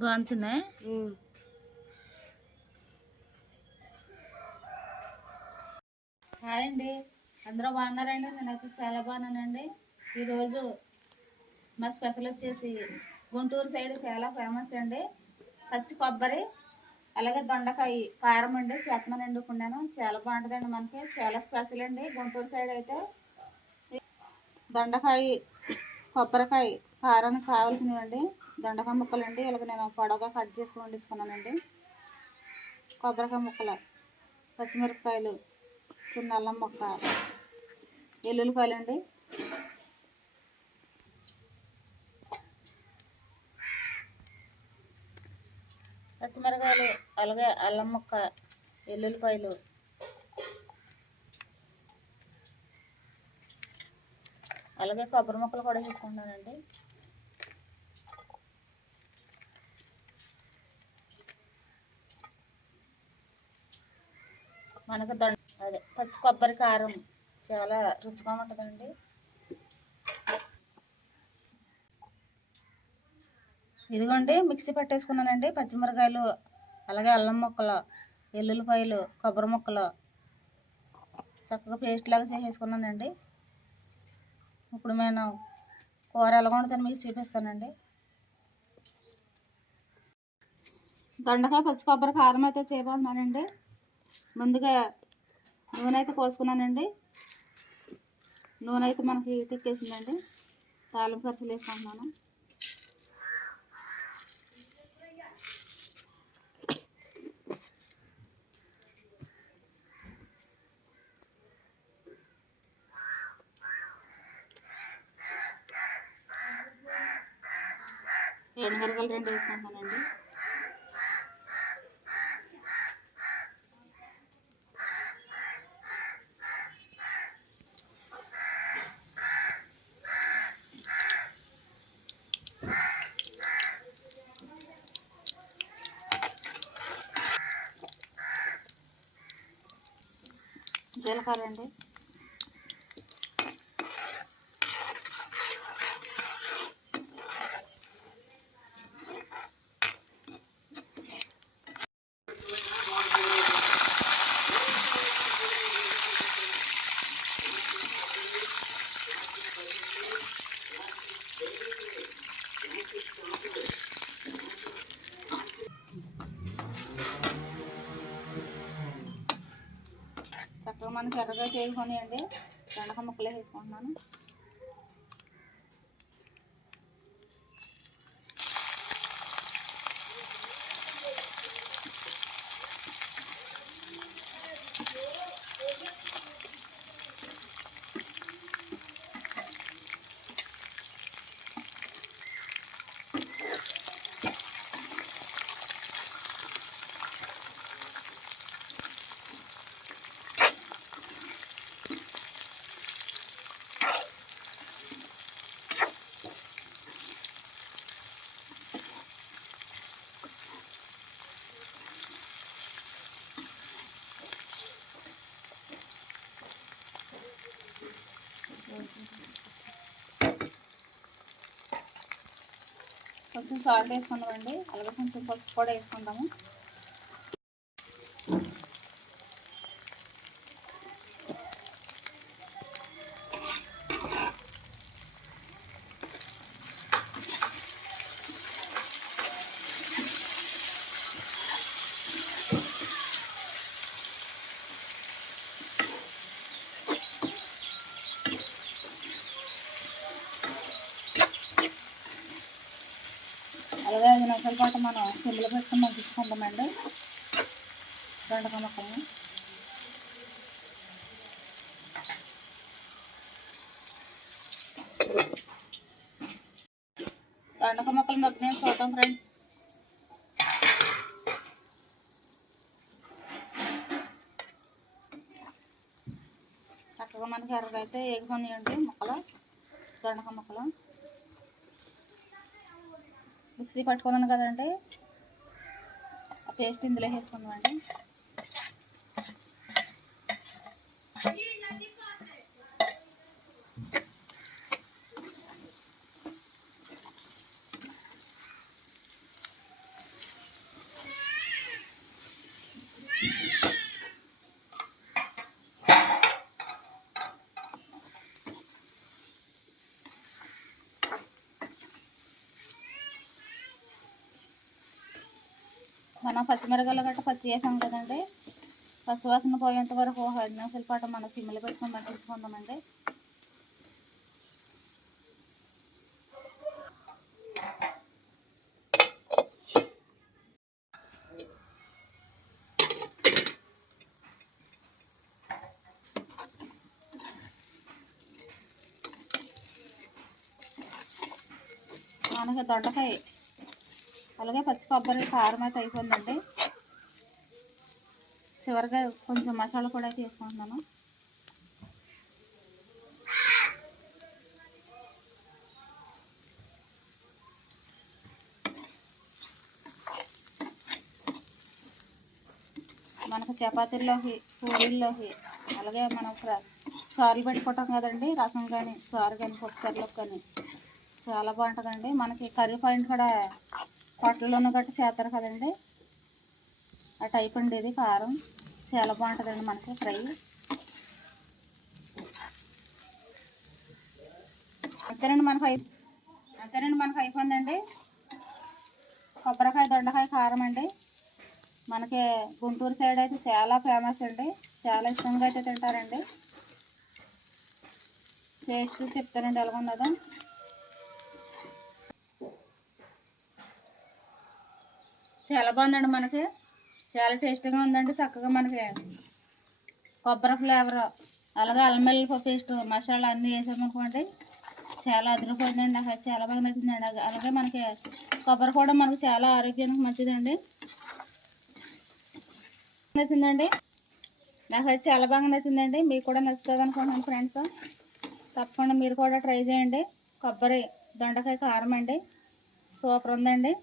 బాగుంది హాయ్ అండి. అందరూ బాగున్నారండి? నేనైతే చాలా బాగున్నానండి. ఈరోజు మా స్పెషల్ వచ్చేసి గుంటూరు సైడ్ చాలా ఫేమస్ అండి. పచ్చి కొబ్బరి అలాగే దొండకాయ కారం అండి చేతమని వండుకున్నాను. చాలా బాగుంటుందండి మనకి. చాలా స్పెషల్ అండి గుంటూరు సైడ్ అయితే. దొండకాయ కొబ్బరికాయ కారానికి కావాల్సినవండి. దొండకాయ ముక్కలు అండి ఇలాగ నేను పొడవుగా కట్ చేసుకుని వండించుకున్నానండి. కొబ్బరికాయ ముక్కలు పచ్చిమిరపకాయలు చిన్న అల్లం ముక్క ఎల్లుల్లిపాయలు అండి పచ్చిమిరకాయలు అలాగే అల్లం ముక్క ఎల్లుల్లిపాయలు. అలాగే కొబ్బరి ముక్కలు కూడా తీసుకుంటానండి మనకు దొండ అదే పచ్చి కొబ్బరి కారం చాలా రుచిగా ఉంటుందండి. ఇదిగోండి మిక్సీ పట్టేసుకున్నానండి. పచ్చిమిరకాయలు అలాగే అల్లం ముక్కలు వెల్లుల్లిపాయలు కొబ్బరి ముక్కలు. చక్కగా పేస్ట్ లాగా చేసేసుకున్నానండి. ఇప్పుడు నేను కూర ఎలా వండుతాను మీకు చూపిస్తానండి. దొండకాయ పచ్చి కొబ్బరి కారం అయితే చేయబోతున్నానండి. ముందుగా నూనె అయితే పోసుకున్నానండి. నూనె అయితే మనకి టిక్కేసిందండి తాలింపు ఖర్చులు వేసుకుంటున్నాను. ఎండుమిరకాయలు రెండు వేసుకుంటానండి జీలకర్ర అండి మనం మనకి ఎర్రగా అండి దొండక ముక్కలే వేసుకుంటున్నాను. కొంచెం సాల్ట్ వేసుకుందామండి. అలాగే కొంచెం పసుపు కూడా వేసుకుందాము. అలాగే ఐదు పాటు మనం సిమ్లో పెట్టుకుని మగ్గించుకుందామండి దొండక ముక్కల్ని దొండక ముక్కలు మగ్గినాయి చూద్దాం ఫ్రెండ్స్. చక్కగా మనకి ఎర్రగా అయితే ఎగుతున్నాయండి ముక్కలు. దొండక ముక్కలు మిక్సీ పట్టుకున్నాను కదండి. ఆ పేస్ట్ ఇందులో వేసుకుందామండి. మనం పచ్చిమిరకాయలు గట్ట పచ్చి చేసాం కదండి. పచ్చివాసన పోయేంత వరకు ఒక ఐదు నిమిషాల పాటు మనం సిమ్లు పెట్టుకుని పట్టించుకుందామండి మనకి దొండకాయ అలాగే పచ్చి కొబ్బరి కారం అయితే అయిపోయిందండి. చివరిగా కొంచెం మసాలా కూడా తీసుకుంటున్నాను మనకు చపాతీల్లోకి పూరీల్లోకి అలాగే మనం ఫ్ర- సార్లు పెట్టుకుంటాం కదండి రసం కానీ సారు కానీ పప్పుసారులోకి కానీ చాలా బాగుంటుందండి. మనకి కర్రీ పాయింట్ కూడా హోటల్లోనూ గట్రా చేస్తారు కదండి. ఆ టైప్ అండి ఇది కారం. చాలా బాగుంటుందండి మనకి ఫ్రై. అంతేనండి మనకు అయి అంతేనండి మనకు అయిపోయిందండి. కొబ్బరికాయ దొండకాయ కారం అండి. మనకి గుంటూరు సైడ్ అయితే చాలా ఫేమస్ అండి. చాలా ఇష్టంగా అయితే తింటారండి. టేస్ట్ చెప్తానండి ఎలా ఉన్నదో చాలా బాగుందండి మనకి. చాలా టేస్టీగా ఉందండి చక్కగా మనకి. కొబ్బరి ఫ్లేవర్ అలాగే అల్లం పేస్ట్ మసాలా అన్నీ వేసామనుకోండి చాలా అదిరిపోయిందండి. నాకు చాలా బాగా నచ్చిందండి. అలాగే- అలాగే మనకి కొబ్బరి కూడా మనకు చాలా ఆరోగ్యానికి మంచిదండి. నచ్చిందండి? నాకు చాలా బాగా నచ్చిందండి. మీకు కూడా నచ్చుతుంది అనుకుంటున్నాను ఫ్రెండ్స్. తప్పకుండా మీరు కూడా ట్రై చేయండి. కొబ్బరి దొండకాయ కారం అండి. సూపర్ ఉందండి.